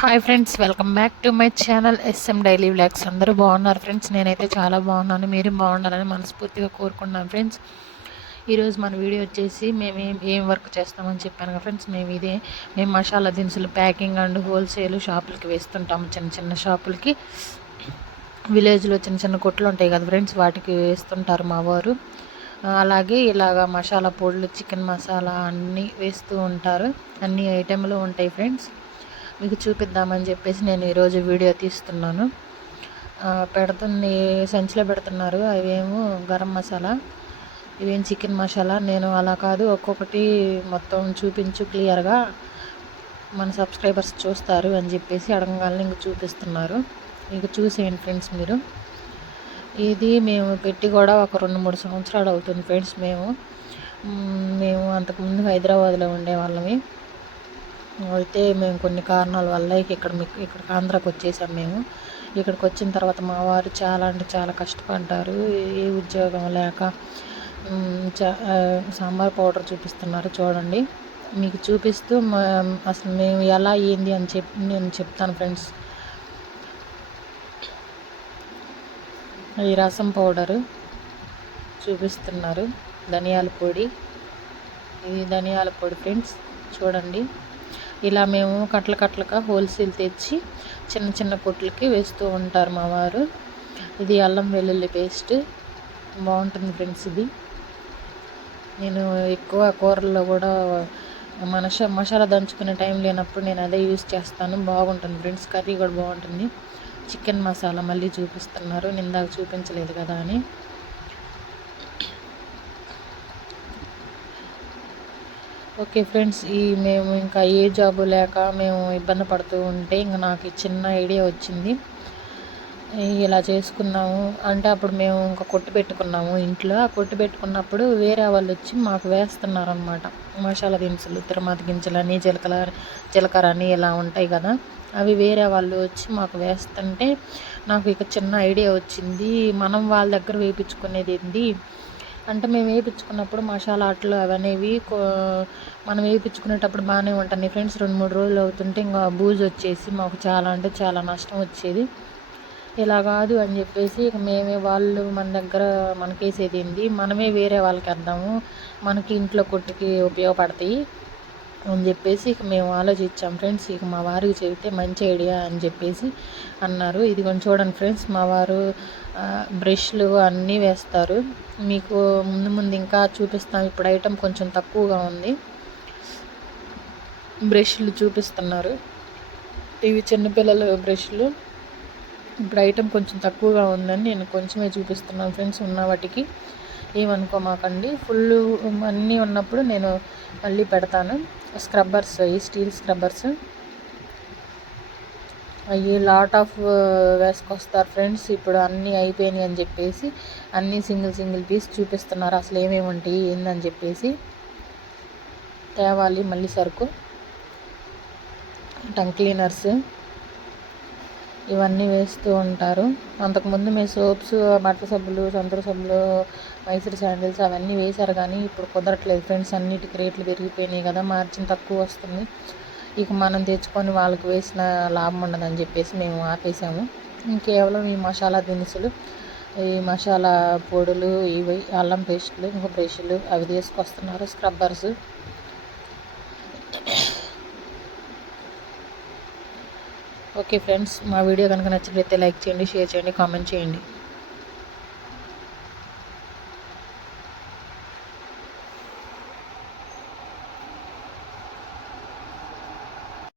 Hi friends welcome back to my channel SM daily vlogs అందరూ బాగున్నారు friends నేనైతే చాలా బాగున్నాను. మీరు బాగుండాలని మనస్ఫూర్తిగా కోరుకున్నాను ఫ్రెండ్స్ ఈరోజు మన వీడియో వచ్చేసి మేము ఏం ఏం వర్క్ చేస్తామని చెప్పాను కదా ఫ్రెండ్స్ మేము ఇదే మేము మసాలా దినుసులు ప్యాకింగ్ అండ్ హోల్సేల్ షాపులకి వేస్తుంటాము చిన్న చిన్న షాపులకి. విలేజ్లో చిన్న చిన్న కొట్లు ఉంటాయి కదా ఫ్రెండ్స్ వాటికి వేస్తుంటారు మా వారు. అలాగే ఇలాగ మసాలా పొడులు చికెన్ మసాలా అన్నీ వేస్తూ ఉంటారు. అన్ని ఐటెంలు ఉంటాయి ఫ్రెండ్స్ మీకు చూపిద్దామని చెప్పేసి నేను ఈరోజు వీడియో తీస్తున్నాను. పెడుతుంది సంచిలో పెడుతున్నారు. అవేమో గరం మసాలా ఇవేం చికెన్ మసాలా. నేను అలా కాదు ఒక్కొక్కటి మొత్తం చూపించు క్లియర్గా మన సబ్స్క్రైబర్స్ చూస్తారు అని చెప్పేసి అడగగానే ఇంక చూపిస్తున్నారు. ఇంక చూసేయండి ఫ్రెండ్స్ మీరు. ఇది మేము పెట్టి కూడా ఒక రెండు మూడు సంవత్సరాలు అవుతుంది ఫ్రెండ్స్ మేము. మేము అంతకుముందు హైదరాబాద్లో ఉండేవాళ్ళమి అయితే మేము కొన్ని కారణాల వల్ల ఇక్కడ ఇక్కడ ఆంధ్రాకి వచ్చేసాం మేము. ఇక్కడికి వచ్చిన తర్వాత మా వారు చాలా అంటే చాలా కష్టపడ్డారు. ఏ ఉద్యోగం లేక సాంబార్ పౌడర్ చూపిస్తున్నారు చూడండి. మీకు చూపిస్తూ అసలు మేము ఎలా ఏంది అని చెప్పి నేను చెప్తాను ఫ్రెండ్స్. ఈ రసం పౌడరు చూపిస్తున్నారు. ధనియాల పొడి. ఇది ధనియాల పొడి ఫ్రెండ్స్ చూడండి. ఇలా మేము కట్టల కట్టలుగా హోల్సేల్ తెచ్చి చిన్న చిన్న కొట్లకి వేస్తూ ఉంటారు మా వారు. ఇది అల్లం వెల్లుల్లి పేస్ట్. బాగుంటుంది ఫ్రెండ్స్ ఇది. నేను ఎక్కువ కూరల్లో కూడా మనష మసాలా దంచుకునే టైం లేనప్పుడు నేను అదే యూస్ చేస్తాను. బాగుంటుంది ఫ్రెండ్స్. కర్రీ కూడా బాగుంటుంది. చికెన్ మసాలా మళ్ళీ చూపిస్తున్నారు. నిందాక చూపించలేదు కదా అని. ఓకే ఫ్రెండ్స్ ఈ మేము ఇంకా ఏ జాబు లేక మేము ఇబ్బంది పడుతూ ఉంటే ఇంకా నాకు చిన్న ఐడియా వచ్చింది. ఇలా చేసుకున్నాము. అంటే అప్పుడు మేము ఇంకా కొట్టు పెట్టుకున్నాము ఇంట్లో. ఆ కొట్టు పెట్టుకున్నప్పుడు వేరే వాళ్ళు వచ్చి మాకు వేస్తున్నారనమాట మసాలా దినుసులు తిరుమతి గింజలని జీలకర్ర జీలకర్ర అని ఇలా ఉంటాయి కదా. అవి వేరే వాళ్ళు వచ్చి మాకు వేస్తుంటే నాకు ఇక చిన్న ఐడియా వచ్చింది. మనం వాళ్ళ దగ్గర వేయించుకునేది ఏంటి అంటే మేము వేయించుకున్నప్పుడు మసాలా అట్లు అవనేవి మనం వేయించుకునేటప్పుడు బాగానే ఉంటాయి. ఫ్రెండ్స్ రెండు మూడు రోజులు అవుతుంటే ఇంకా బూజు వచ్చేసి మాకు చాలా అంటే చాలా నష్టం వచ్చేది. ఇలా కాదు అని చెప్పేసి ఇక మేమే వాళ్ళు మన దగ్గర మనకేసేది ఏంది? మనమే వేరే వాళ్ళకి వేద్దాము మనకి ఇంట్లో కొట్టుకి ఉపయోగపడతాయి. అని చెప్పేసి ఇక మేము ఆలోచించాం ఫ్రెండ్స్ ఇక మా వారికి చెబితే మంచి ఐడియా అని చెప్పేసి అన్నారు. ఇది కొంచెం చూడండి ఫ్రెండ్స్ మా వారు బ్రష్లు అన్నీ వేస్తారు. మీకు ముందు ముందు ఇంకా చూపిస్తాం. ఇప్పుడు ఐటెం కొంచెం తక్కువగా ఉంది. బ్రష్లు చూపిస్తున్నారు. ఇవి చిన్నపిల్లల బ్రష్లు. ఇప్పుడు ఐటెం కొంచెం తక్కువగా ఉందని నేను కొంచెమే చూపిస్తున్నాను ఫ్రెండ్స్ ఉన్న వాటికి. ఏమనుకోమాకండి ఫుల్ అన్నీ ఉన్నప్పుడు నేను మళ్ళీ పెడతాను. స్క్రబ్బర్స్ ఈ స్టీల్ స్క్రబ్బర్స్. అవి లాట్ ఆఫ్ వేసుకొస్తారు ఫ్రెండ్స్. ఇప్పుడు అన్నీ అయిపోయినాయి అని చెప్పేసి అన్నీ సింగిల్ సింగిల్ పీస్ చూపిస్తున్నారు. అసలు ఏమేమి ఉంటాయి ఏందని చెప్పేసి. తేవాలి మళ్ళీ సరుకు. Tongue cleaners. ఇవన్నీ వేస్తూ ఉంటారు. అంతకుముందు మేము సోప్స్ బట్టల సబ్బులు సంతూర్ సబ్బులు మైసూర్ శాండిల్స్ అవన్నీ వేశారు కానీ ఇప్పుడు కుదరట్లేదు. ఫ్రెండ్స్ అన్నిటికి రేట్లు పెరిగిపోయినాయి కదా మార్జిన్ తక్కువ వస్తుంది. ఇక మనం తెచ్చుకొని వాళ్ళకి వేసిన లాభం ఉండదని చెప్పేసి మేము ఆపేసాము. కేవలం ఈ మసాలా దినుసులు ఈ మసాలా పొడులు ఇవి అల్లం పేస్టులు ఇంకా బ్రష్లు అవి తీసుకొస్తున్నారు. స్క్రబ్బర్స్ ఓకే ఫ్రెండ్స్ మా వీడియో కనుక నచ్చినట్లయితే లైక్ చేయండి షేర్ చేయండి కామెంట్ చేయండి.